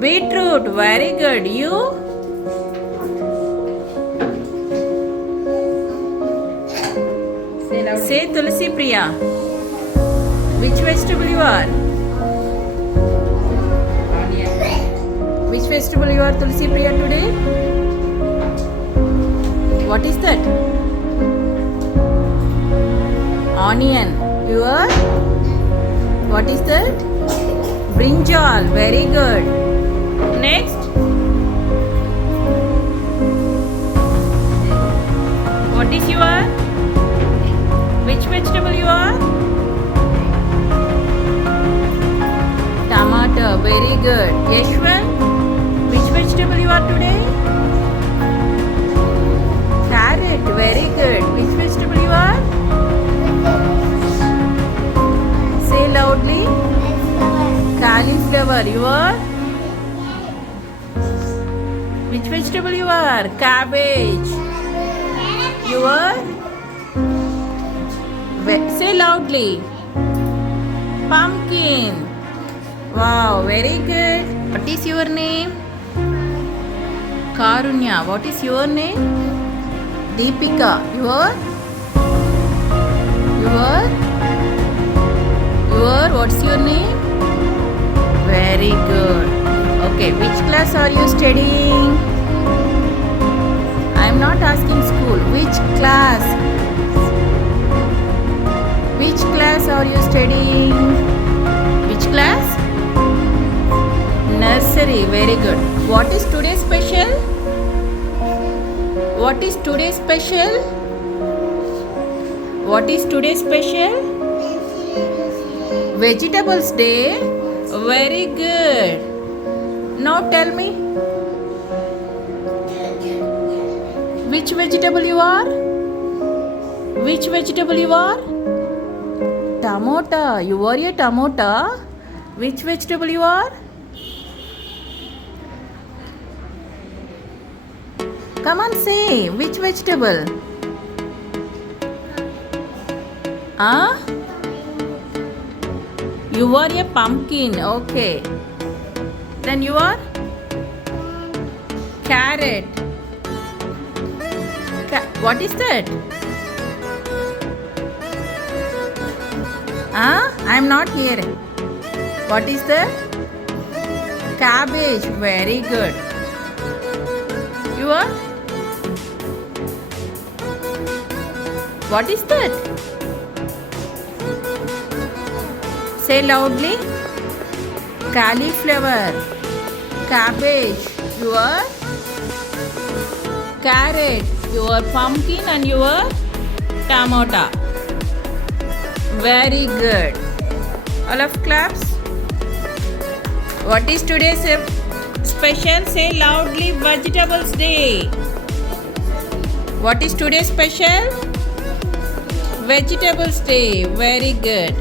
Beetroot. Very good. You? Say Tulsi Priya. Which vegetable you are? Which vegetable you are, Tulsi Priya, today? What is that? Onion. You are? What is that? Brinjal. Very good. Next. What is your? Which vegetable you are? Tomato. Very good. Yeshwant, which vegetable you are today? Carrot. Very good. Which vegetable you are? Say loudly. Cauliflower. You are? Which vegetable you are? Cabbage. You are? Say loudly. Pumpkin. Wow, very good. What is your name? Karunya. What is your name? Deepika. Your? What's your name? Very good. Okay, which class are you studying? I am not asking school. Which class? Which class are you studying? Which class? Nursery. Very good. What is today's special? What is today's special? What is today's special? Vegetables Day. Very good. Now tell me. Which vegetable you are? Which vegetable you are? Tomato. You are a tomato. Which vegetable you are? Come on, say. Which vegetable? Huh? You are a pumpkin. Okay. Then you are? Carrot. What is that? Huh? I am not hearing. What is that? Cabbage. Very good. You are? What is that? Say loudly. Cauliflower. Cabbage. Your? Carrot. Your pumpkin and your tomato. Very good. All of claps. What is today's special? Say loudly. Vegetables Day. What is today's special? Vegetables Day. Very good.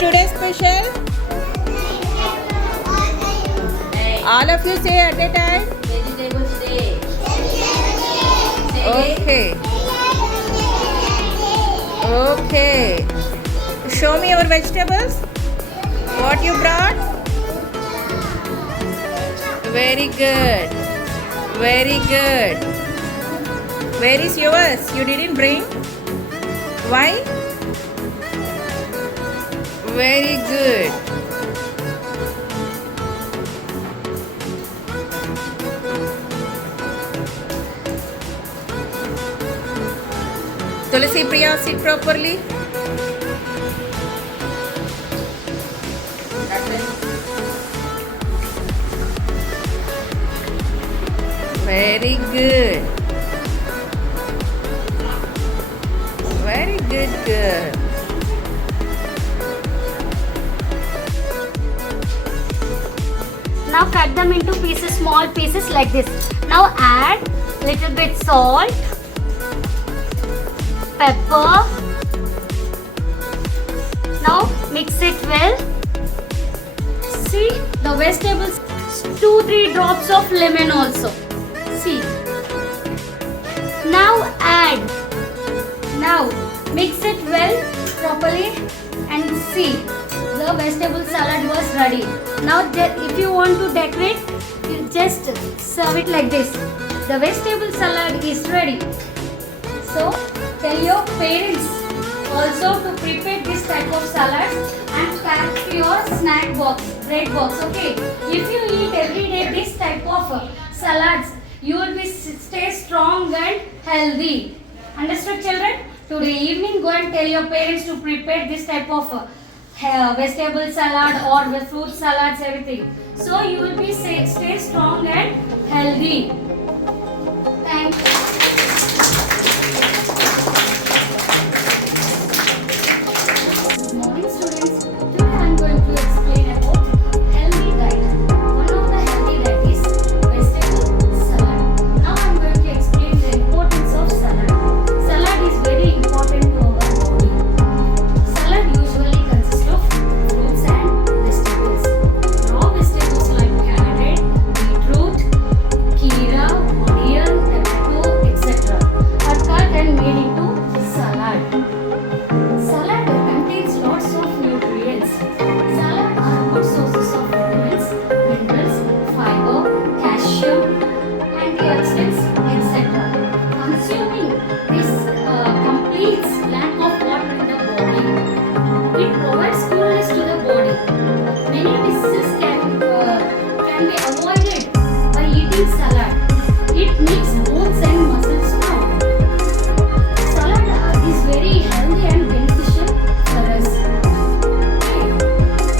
Today's special? All of you say at a time. Vegetables Day. Okay. Okay. Show me your vegetables. What you brought? Very good. Very good. Where is yours? You didn't bring? Why? Very good. Tulsi Priya, sit properly. Very good. Very good girl. Now cut them into pieces, small pieces like this. Now add little bit salt, pepper, Now mix it well. See the vegetables, 2-3 drops of lemon also. See. Now add. Now mix it well properly and see the vegetable salad was ready. Now if you want to decorate, you just serve it like this. The vegetable salad is ready. So tell your parents also to prepare this type of salad and pack your snack box, bread box. Okay. If you eat every day this type of salads, you will be stay strong and healthy. Understood, children? Today evening, go and tell your parents to prepare this type of vegetable salad or the fruit salads, everything. So you will be stay strong and healthy. Thank you. Good morning, students. Today I am going to explain about healthy diet. One of the healthy diet is vegetable salad. Now I am going to explain the importance of salad. Salad is very important to our body. Salad usually consists of fruits and vegetables. Raw vegetables like carrot, beetroot, keera, onion, tomato, etc. are cut and made into salad. Salad contains lots of nutrients. Salad are good sources of vitamins, minerals, fiber, calcium, antioxidants, etc. Consuming this completes lack of water in the body. It provides coolness to the body. Many diseases can be avoided by eating salad. It makes bones and muscles strong. Salad is very healthy and beneficial for us. Okay.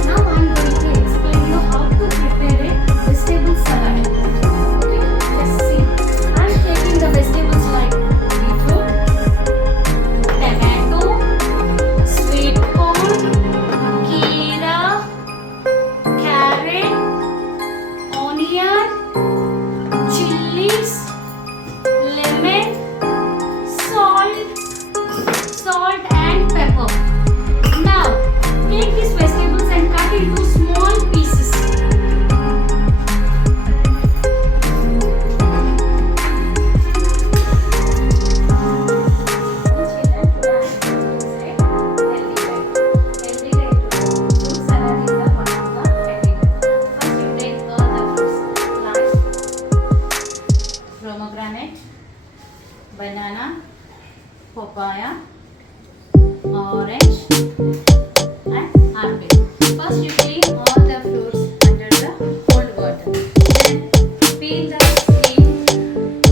Now I am going to explain you how to prepare a vegetable salad. Okay, let's see. I am taking the vegetables like beetroot, tomato, sweet corn, keera, carrot, onion, chilies, lemon, salt and pepper. Now take these vegetables and cut into small pieces. Pomegranate, banana, papaya, orange, and armpit. First you clean all the fruits under the cold water. Then peel the skin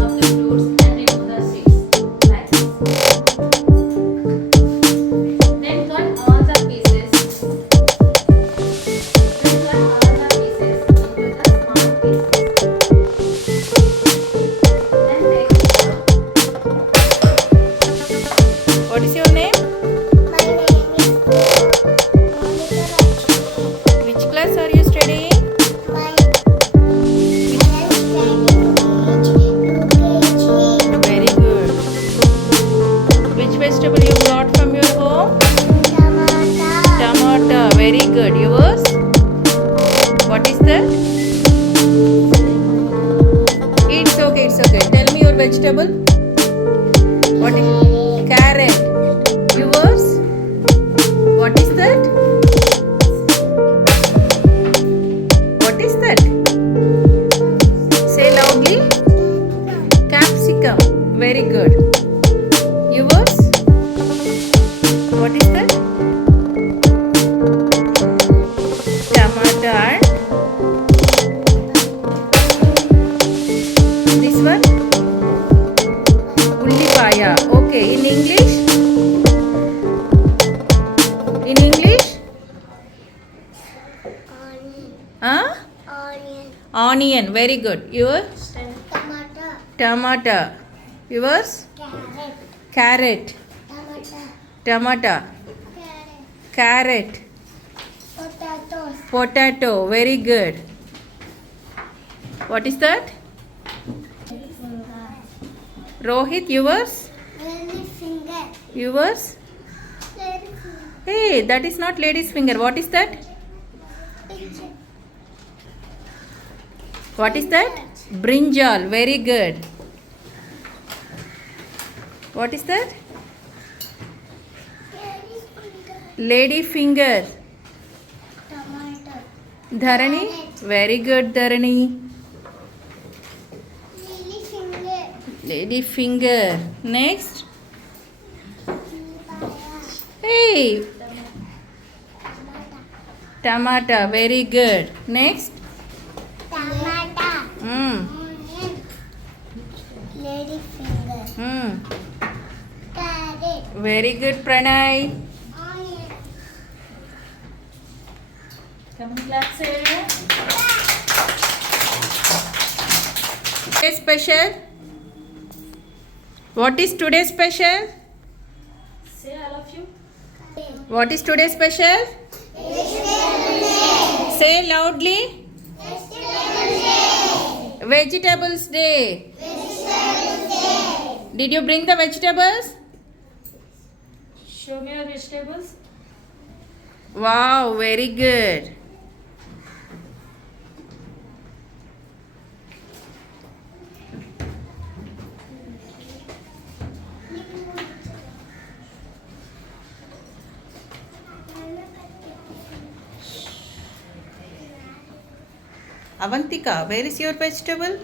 of the fruits and remove the seeds like this. Then cut all the pieces. into the small pieces. Then take What is your name? My name is Monica Lakshmi. Which class are you studying? My I am studying UKG. Very good. Which vegetable you brought from your home? Tomato. Tomato. Very good. Yours? What is that? It's okay. It's okay. Tell me your vegetable. What is carrot? Yours? What is that? What is that? Say loudly. Capsicum. Very good. Yours? What is that? Tomato and this one? Ullipaya. Okay. In English? In English? Onion. Huh? Onion. Onion. Very good. Yours? Tomato. Tomato. Yours? Carrot. Carrot. Tomato. Tomato. Carrot. Carrot. Potatoes. Potato. Very good. What is that? Rohit, yours? Very finger. Yours? Very finger. Hey, that is not lady's finger. What is that? What is that? Brinjal. Very good. What is that? Lady finger. Tomato. Dharani. Very good, Dharani. Lily finger. Lady finger. Next. Papaya. Hey, Tomato. tomato. Very good. Next. Tomato. Mm. Onion. Lady finger. Mm. Carrot. Very good, Pranay. Onion. Come on, clap, say. Today's special. What is today's special? Say all of you. What is today's special? Say loudly. Vegetables Day. Did you bring the vegetables? Show me your vegetables. Wow, very good. Avantika, where is your vegetable?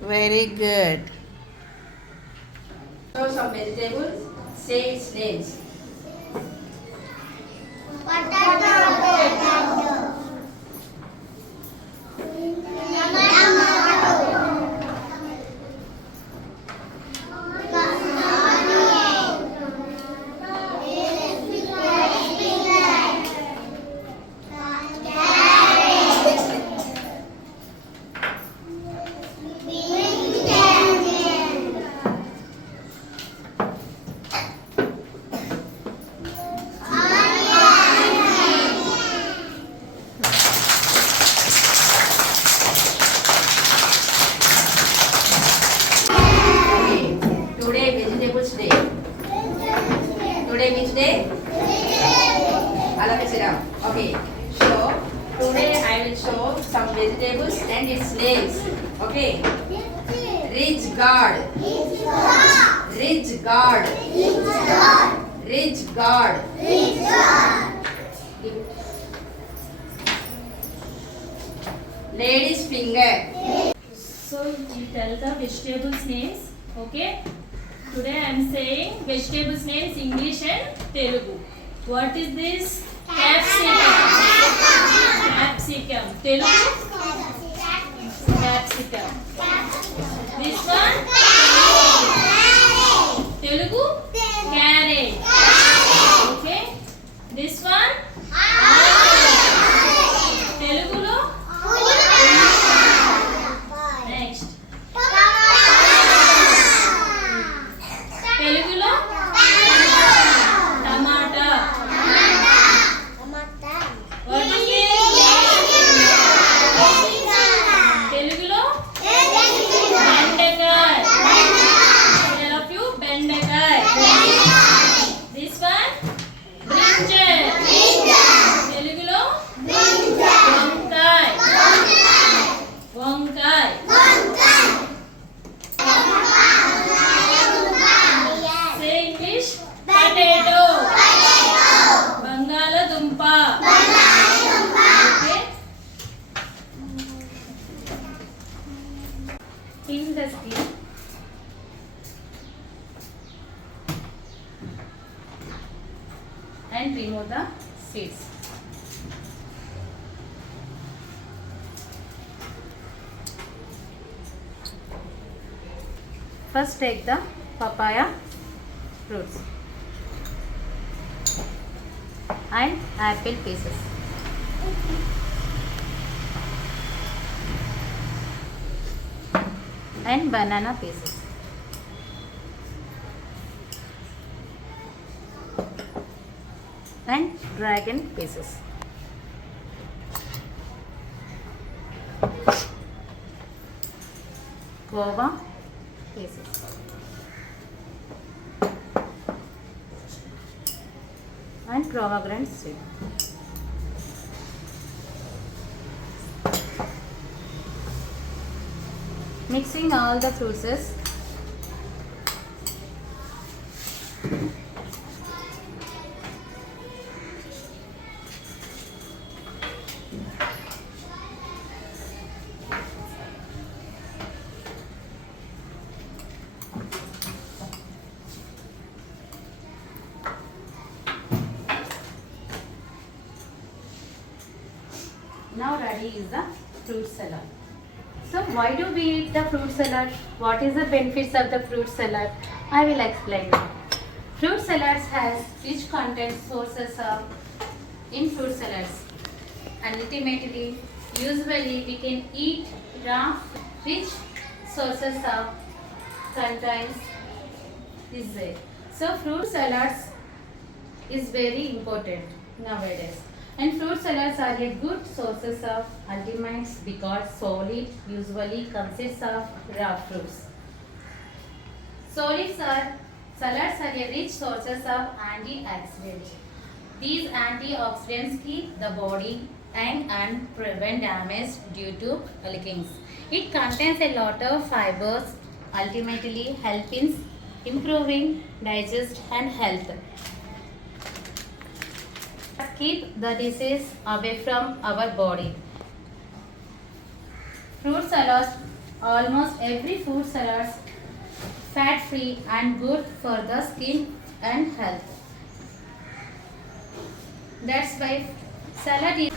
Very good. Show some vegetables. Say its names. Potato. Okay. Today vegetables day. Today which day? Alaka sit down. Okay. So today I will show some vegetables and its names. Okay. Ridge gourd. Ridge gourd. Ridge gourd. Lady's finger. So you tell the vegetables names. Okay. Today I am saying vegetables names English and Telugu. What is this? Capsicum. Capsicum. Telugu. Capsicum. This one. Telugu. Carrot. Okay. This one. Telugulo. Next. Telugulo. Tomato. What is this? Telugulo. Bendakai. All of you, bendakai. This one. Brinjal. Telugulo. Vankai. Vankai. Say English. Potato. Bangaladumpa. Okay. Peel the skin. And remove the seeds. First take the papaya fruits and apple pieces. And banana pieces. And dragon pieces. Guava cases. And pomegranate seed. Mixing all the fruits. Now ready is the fruit salad. So why do we eat the fruit salad? What is the benefits of the fruit salad? I will explain now. Fruit salads has rich content sources of in fruit salads. And ultimately, usually we can eat raw rich sources of contains is there. So fruit salads is very important nowadays. And fruit salads are a good sources of ultimates because solid usually consists of raw fruits. Salads are a rich sources of antioxidants. These antioxidants keep the body young and prevent damage due to leakings. It contains a lot of fibers, ultimately helping improving digest and health. Keep the disease away from our body. Fruit salads, almost every fruit salads fat free and good for the skin and health. That's why salad is